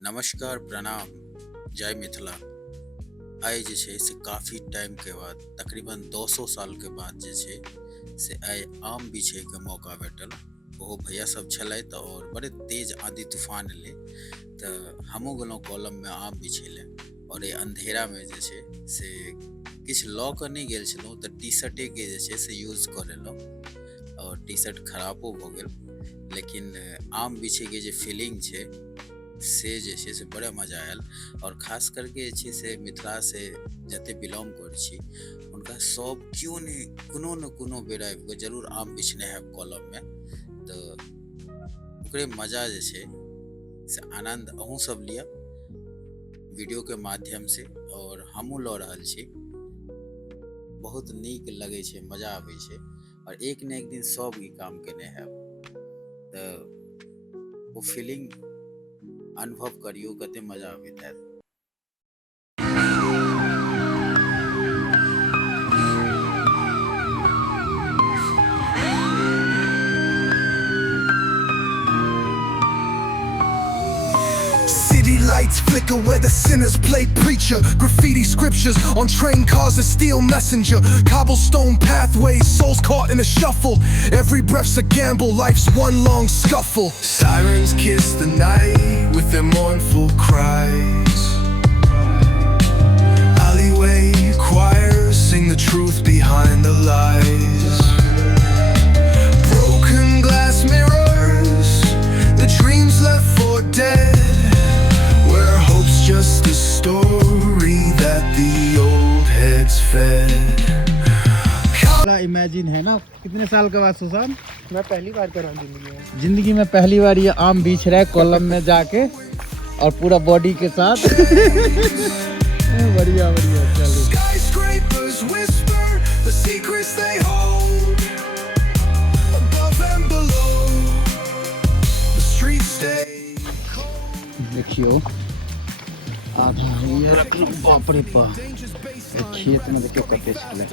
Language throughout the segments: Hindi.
नमस्कार, प्रणाम, जय मिथिला। आइ जे छै से काफ़ी टाइम के बाद, तकरीबन 200 साल के बाद जे छै से आइ आम बिछे के मौका भेटल। ओहो भैया सब छलथि और बड़े तेज आंधी तूफान एलै तऽ हमहूँ गेलहुँ कॉलम में आम बिछै ले। और ये अंधेरा में जे छै से किछु लऽ कऽ नहि गेल छलहुँ तऽ टी शर्टे के जे छै से यूज कऽ लेलहुँ और टी शर्ट खराबो भऽ गेल। लेकिन आम बिछे के जे फीलिंग छै से जे छै से बड़ा मजा आयल। और खास करके जे छै से मिथिला से जते बिलोंग करै छी हुनका सब क्यों नहीं कोनो न कोनो बेर आबि कऽ जरूर आम बिछने हैब कॉलम में, तऽ ओकरे मजा जे छै से आनंद अहूँ सब लिअ वीडियो के माध्यम से। और हमहूँ लऽ रहल छी, बहुत नीक लगे छै, मजा आबै छै और एक न एक दिन सब ई काम केने हैब तऽ वो फीलिंग अनुभव करियो कते मजा आबैत हैत। City lights flicker where the sinners play preacher. Graffiti scriptures on train cars, a steel messenger. Cobblestone pathways, souls caught in a shuffle. Every breath's a gamble, life's one long scuffle. Sirens kiss the night with their mournful cries. Alleyway choirs sing the truth behind the lies. Broken glass mirrors, the dreams left for dead. Just a story that the old heads fed. Imagine है ना, कितने साल के बाद सुशांत? मैं पहली बार कर रहा हूँ जिंदगी में पहली बार ये आम बीछ रहा है कॉलम में जाके और पूरा बॉडी के साथ। बढ़िया बढ़िया, चलो। Skyscrapers whisper the secrets they hold. Above and below, the streets stay cold. देखियो आधा ये रख लूं, बाप रे बाप। खेत में देखियो कते छले,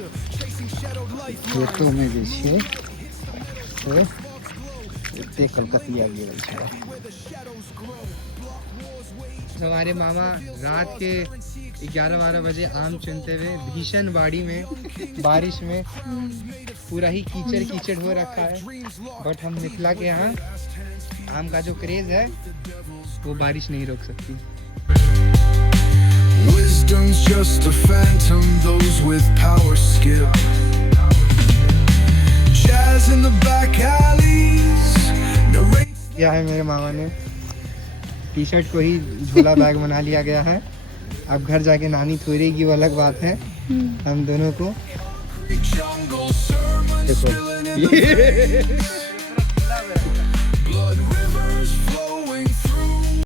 खेतों में जे छै से एते कलकतिया गेल छै। हमारे मामा रात के 11-12 बजे आम चुनते हुए भीषण बाड़ी में, बारिश में, पूरा ही कीचड़ कीचड़ हो रखा है। बट हम मिथिला के यहाँ आम का जो क्रेज है वो बारिश नहीं रोक सकती। Wisdom's just a phantom, those with power skip. Jazz in the back alleys. क्या है, मेरे मामा ने टी शर्ट को ही झोला बैग बना लिया गया है। अब घर जाके नानी थोड़ेगी वो अलग बात है। हम दोनों को देखो